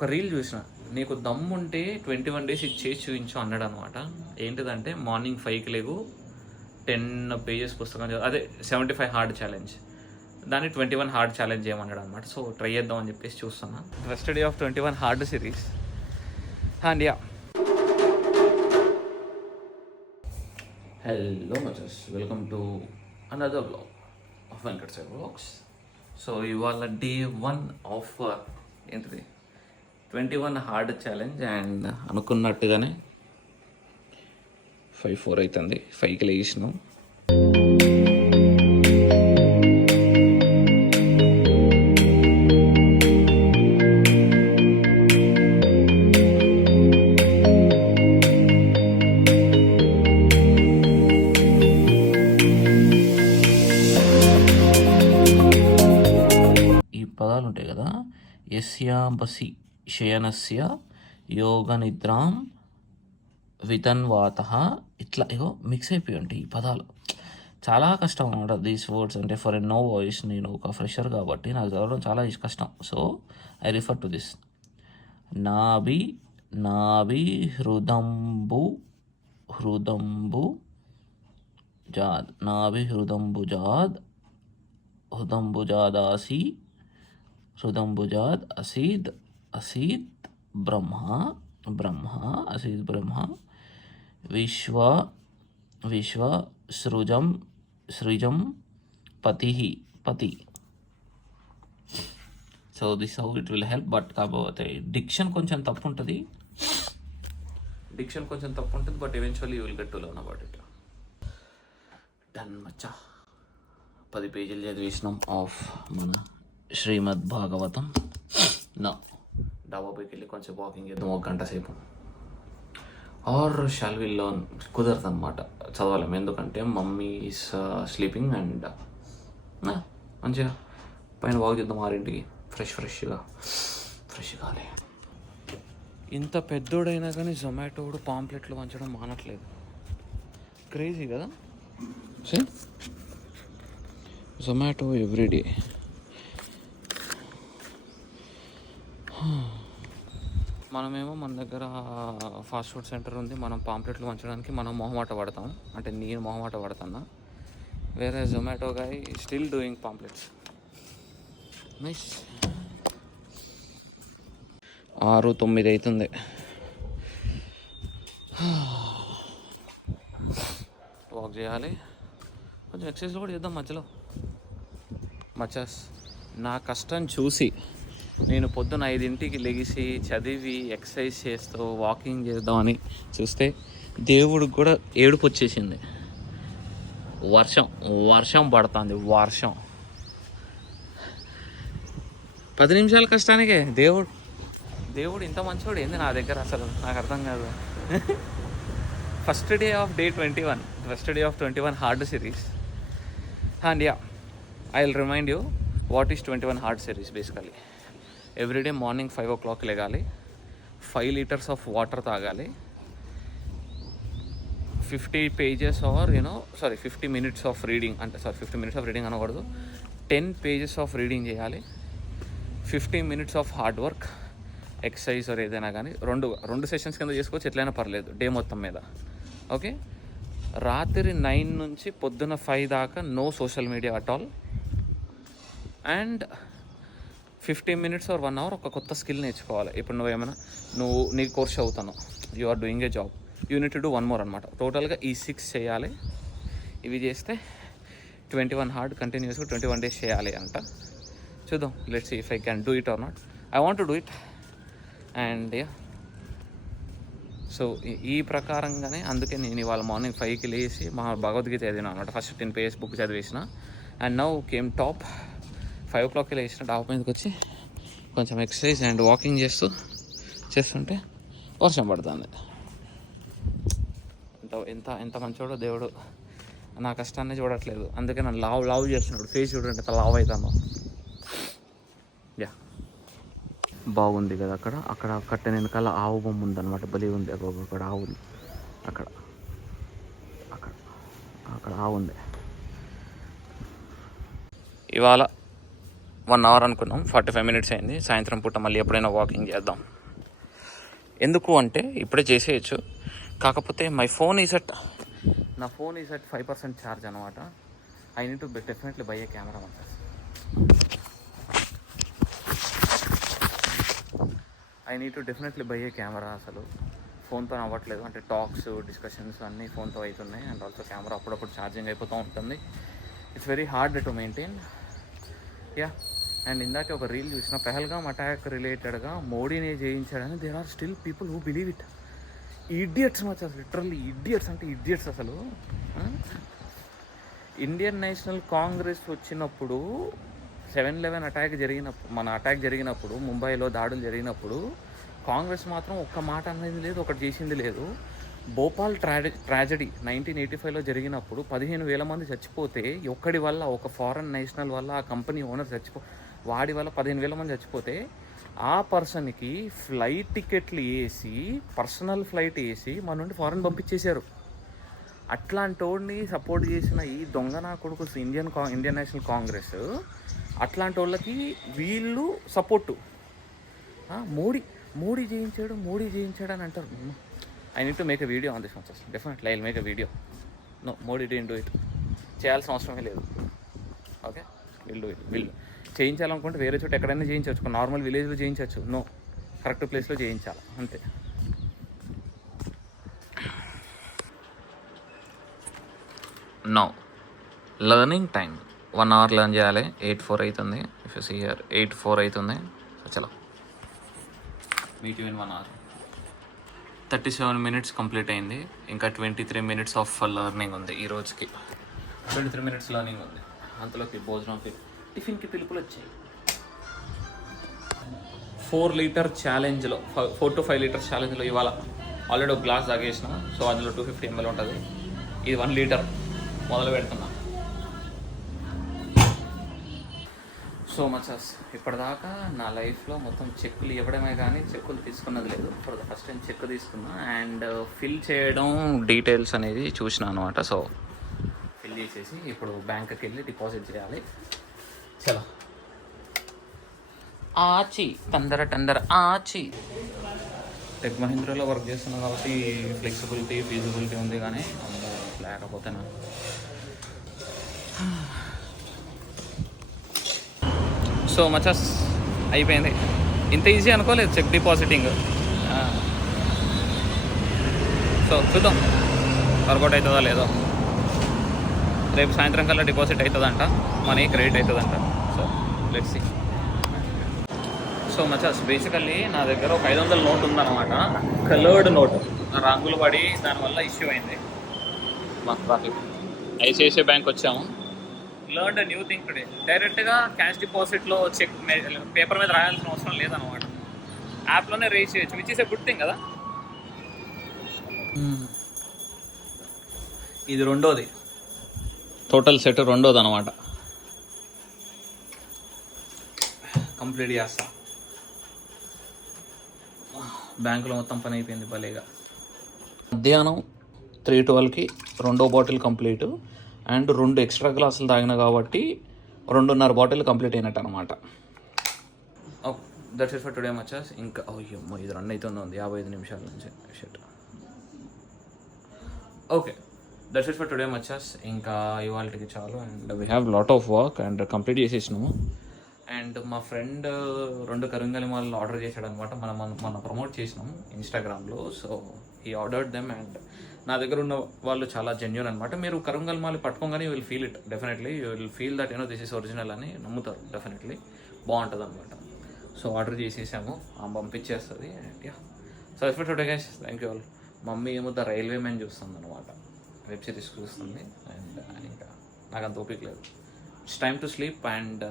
ఒక రీల్ చూసిన, నీకు దమ్ముంటే 21 days ఇది చేసి చూపించు అన్నాడు అనమాట. ఏంటిదంటే మార్నింగ్ 5కి లేగు, 10 pages పుస్తకం అదే 75 హార్డ్ ఛాలెంజ్, దాన్ని 21 హార్డ్ ఛాలెంజ్ చేయమన్నాడు అనమాట. సో ట్రై చేద్దాం అని చెప్పేసి చూస్తున్నా. First day of 21 hard series. And yeah, hello మచస్, welcome to another blog of Venkat Sai blogs. So ఇవాళ డే 1 ఆఫ్ ఏంటిది 21 హార్డ్ ఛాలెంజ్. అండ్ అనుకున్నట్టుగానే 5-4 అవుతుంది, 5కి లేచినాం. పదాలు ఉంటాయి కదా, యస్యాంబసి శయనస్య యోగ నిద్రాం వితన్వాత, ఇట్లా ఇగో మిక్స్ అయిపోయి ఉంటాయి ఈ పదాలు. చాలా కష్టం అన్నమాట దీస్ వర్డ్స్. అంటే ఫర్ ఎ నో వాయిస్, నేను ఒక ఫ్రెషర్ కాబట్టి నాకు చదవడం చాలా కష్టం. So I refer to this. నాభి నాభి హృదంబు హృదంబు జాద్, నాభి హృదంబుజాద్ హృదంబుజాదాసి హృదంబుజాద్ అసీద్ అసీద్ బ్రహ్మ బ్రహ్మ అసీద్ బ్రహ్మ విశ్వ విశ్వ సృజం సృజం పతి పతి. So this how it will help. But కాకపోతే డిక్షన్ కొంచెం తప్పు ఉంటుంది, but eventually you will get to learn about it. Done మచ్చా, 10 పేజీలు చదివేసినాం ఆఫ్ మన శ్రీమద్ భాగవతం. నా డాబాపైకి వెళ్ళి కొంచెం వాకింగ్ చేద్దాం 1 గంట సేపు. ఆర్ షాల్ వి లర్న్, కుదరదు అనమాట, చదవలేము. ఎందుకంటే మమ్మీ ఈస్ స్లీపింగ్. అండ్ మంచిగా పైన వాక్ చేద్దాం 6ంటికి, ఫ్రెష్గా కాలే. ఇంత పెద్దోడైనా కానీ జొమాటోడు పాంప్లెట్లు పంచడం మానట్లేదు. క్రేజీ కదా. జొమాటో ఎవ్రీడే. మనమేమో మన దగ్గర ఫాస్ట్ ఫుడ్ సెంటర్ ఉంది, మనం పాంప్లెట్లు పంచడానికి మనం మొహమాట పడతాం. అంటే నేను మొహమాట పడుతున్నా. వేరే Zomato guy still doing pamphlets. Nice. 6-9 అవుతుంది. వాక్ చేయాలి, కొంచెం ఎక్సర్సైజ్ కూడా చేద్దాం మధ్యలో. మచాస్, నా కష్టం చూసి నేను పొద్దున 5ంటికి లెగిసి చదివి ఎక్సర్సైజ్ చేస్తూ వాకింగ్ చేద్దామని చూస్తే దేవుడికి కూడా ఏడుపు వచ్చేసింది. వర్షం పడుతుంది. 10 నిమిషాల కష్టానికే దేవుడు ఇంత మంచోడు ఏంది నా దగ్గర, అసలు నాకు అర్థం కాదు. First day of day 21 hard series. And yeah, I will remind you what is 21 hard series. Basically everyday morning 5 o'clock లేగాలి, 5 liters ఆఫ్ వాటర్ తాగాలి, 50 pages or 50 minutes of reading, 50 minutes of reading అనకూడదు, 10 pages of reading చేయాలి, 15 minutes of hard work, exercise or ఏదైనా కానీ రెండు sessions కింద చేసుకోవచ్చు, ఎట్లయినా పర్లేదు డే మొత్తం మీద. ఓకే, రాత్రి 9 నుంచి పొద్దున్న 5 దాకా no social media at all. And 15 minutes or 1 hour ఒక కొత్త స్కిల్ నేర్చుకోవాలి. ఇప్పుడు నువ్వు నీ కోర్స్ చదువుతాను, you are doing a job, you need to do 1 more అనమాట. టోటల్గా ఈ 6 చేయాలి. ఇవి చేస్తే 21 హార్డ్ కంటిన్యూస్గా 21 days చేయాలి అంట. చూద్దాం, let's see if I can do it or not. I want to do it. And so ఈ ప్రకారంగానే అందుకే నేను ఇవాళ మార్నింగ్ 5కి లేచి మా భగవద్గీత చదివినా అనమాట. ఫస్ట్ 10 pages బుక్ చదివేసిన. And now came top. 5 o'clock లేచిన డాబా మీదకి వచ్చి కొంచెం ఎక్సర్సైజ్ అండ్ వాకింగ్ చేస్తుంటే వర్షం పడుతుంది. ఎంత మంచోడో దేవుడు, నా కష్టాన్ని చూడట్లేదు. అందుకే నన్ను లావ్ చేస్తున్నాడు. ఫేస్ చూడండి ఎంత లావ్ అవుతానో. యా, బాగుంది కదా. అక్కడ కట్టెన వెనకాల ఆవు బొమ్మ ఉందన్నమాట, బలి ఉంది. అక్కడ ఆవు ఉంది, అక్కడ ఆవు ఉంది. ఇవాళ 1 అవర్ అనుకున్నాం, 45 మినిట్స్ అయింది. సాయంత్రం పూట మళ్ళీ ఎప్పుడైనా వాకింగ్ చేద్దాం. ఎందుకు అంటే ఇప్పుడే చేసేయచ్చు, కాకపోతే నా ఫోన్ ఈజ్ అట్ 5% ఛార్జ్ అనమాట. I need to definitely by A camera అంతా. అసలు ఫోన్తో అవ్వట్లేదు, అంటే టాక్స్ డిస్కషన్స్ అన్నీ ఫోన్తో అవుతున్నాయి. అండ్ ఆల్సో కెమెరా అప్పుడప్పుడు ఛార్జింగ్ అయిపోతూ ఉంటుంది. It's very hard to maintain. And ఇందాక ఒక రీల్ చూసిన, పెహల్గామ్ అటాక్ రిలేటెడ్గా మోడీనే జయించాడని. There are still people who believe it. Idiots అసలు, లిటరల్లీ ఇడియట్స్ అంటే ఇడియట్స్ అసలు. ఇండియన్ నేషనల్ కాంగ్రెస్ వచ్చినప్పుడు 7/11 అటాక్ జరిగినప్పుడు ముంబైలో దాడులు జరిగినప్పుడు కాంగ్రెస్ మాత్రం ఒక్క మాట అనేది లేదు, ఒకటి చేసింది లేదు. భోపాల్ ట్రాజడీ 1985లో జరిగినప్పుడు 15,000 మంది చచ్చిపోతే, ఒక్కడి వల్ల, ఒక ఫారెన్ నేషనల్ వల్ల, ఆ కంపెనీ ఓనర్ వాడి వల్ల 15,000 మంది చచ్చిపోతే, ఆ పర్సన్కి ఫ్లైట్ టికెట్లు వేసి, పర్సనల్ ఫ్లైట్ వేసి మన నుండి ఫారెన్ పంపించేశారు. అట్లాంటి వాడిని సపోర్ట్ చేసిన ఈ దొంగ నా కొడుకు ఇండియన్ నేషనల్ కాంగ్రెస్, అట్లాంటి వాళ్ళకి వీళ్ళు సపోర్టు. మోడీ చేయించాడు అని అంటారు. I need to make a video on this one. Definitely I will make a video. No, Modi didn't do it. చేయాల్సిన అవసరమే లేదు. ఓకే, వీళ్ళు చేయించాలనుకుంటే వేరే చోట ఎక్కడైనా చేయించవచ్చు, నార్మల్ విలేజ్లో చేయించవచ్చు. నో, కరెక్ట్ ప్లేస్లో చేయించాలి, అంతే. No, learning time 1 hour learn చేయాలి. 8:04 అవుతుంది. ఇఫ్ యూ సీ హియర్ 8:04 అవుతుంది. చలో, meet you in 1 hour. 37 minutes complete అయింది. ఇంకా 23 మినిట్స్ ఆఫ్ లర్నింగ్ ఉంది ఈ రోజుకి. 23 మినిట్స్ లర్నింగ్ ఉంది. అంతలోకి భోజనం టిఫిన్కి పిలుపులు వచ్చాయి. 4 లీటర్ ఛాలెంజ్లో 4 to 5 లీటర్స్ ఛాలెంజ్లో ఇవాళ ఆల్రెడీ ఒక గ్లాస్ తాగేసిన. సో అందులో 250 ml ఉంటుంది. ఇది 1 లీటర్ మొదలు పెడుతున్నా. సో మచ్ ఇప్పటిదాకా నా లైఫ్లో మొత్తం చెక్కులు ఇవ్వడమే కానీ చెక్కులు తీసుకున్నది లేదు. ఇప్పుడు ఫస్ట్ టైం చెక్ తీసుకున్నా అండ్ ఫిల్ చేయడం డీటెయిల్స్ అనేది చూసిన అనమాట. సో ఫిల్ చేసేసి ఇప్పుడు బ్యాంక్కి వెళ్ళి డిపాజిట్ చేయాలి. చలో, ఆచి టందర ఆచి. టెక్ మహీంద్రాలో వర్క్ చేస్తున్నాను కాబట్టి ఫ్లెక్సిబిలిటీ, ఫీజిబిలిటీ ఉంది, కానీ లేకపోతే సో మచస్ అయిపోయింది. ఇంత ఈజీ అనుకోలేదు చెక్ డిపాజిటింగ్. సో చూద్దాం వర్కౌట్ అవుతుందా లేదో. రేపు సాయంత్రం కల్లా డిపాజిట్ అవుతుందంట, మనీ క్రెడిట్ అవుతుందంట. So let's see. సో మచస్ బేసికల్లీ నా దగ్గర ఒక 500 నోట్ ఉందన్నమాట. కలర్డ్ నోట్, రంగులు పడి దానివల్ల ఇష్యూ అయింది. ఐసిఐసిఐ బ్యాంక్ వచ్చాము. Learn new thing today. డైరెక్ట్గా క్యాష్ డిపాజిట్లో చెక్ పేపర్ మీద రాయాల్సిన అవసరం లేదన్నమాట. యాప్లోనే రేస్ చేయొచ్చు, which is a good thing కదా. ఇది రెండోది, టోటల్ సెట్ రెండోది అనమాట. కంప్లీట్ చేస్తా. బ్యాంకులో మొత్తం పని అయిపోయింది భలేగా. మధ్యాహ్నం 3:12కి 2వ బాటిల్ కంప్లీట్ అండ్ 2 ఎక్స్ట్రా గ్లాసులు తాగిన కాబట్టి 2.5 బాటిల్ కంప్లీట్ అయినట్టు అనమాట. దట్స్ ఇట్ ఫర్ టుడే మచస్. ఇంకా అయ్యమ్మో ఇది రన్ అవుతుంది 55 నిమిషాల నుంచి. Shit. Okay, that's it for today మచస్. ఇంకా ఇవాళకి చాలు. And we have lot of work and complete చేసేసినాము. అండ్ మా ఫ్రెండ్ 2 కరింగలి మాల్ ఆర్డర్ చేశాడు అనమాట. మనం ప్రమోట్ చేసినాం ఇన్స్టాగ్రామ్లో. సో ఈ ఆర్డర్డ్ దెమ్ అండ్ నా దగ్గర ఉన్న వాళ్ళు చాలా జెన్యూన్ అనమాట. మీరు కరింగల్ మాల్ పట్టుకోగానే you will feel it. Definitely you will feel that this is original అని నమ్ముతారు. డెఫినెట్లీ బాగుంటుంది అనమాట. సో ఆర్డర్ చేసేసాము, పంపించేస్తుంది. And yeah, so for today guys, thank you all. Mummy ఏమో ద రైల్వే మ్యాన్ చూస్తుంది అనమాట, వెబ్ సిరీస్ చూస్తుంది. అండ్ ఇంకా నాకు అంత ఓపిక లేదు. It's time to sleep. And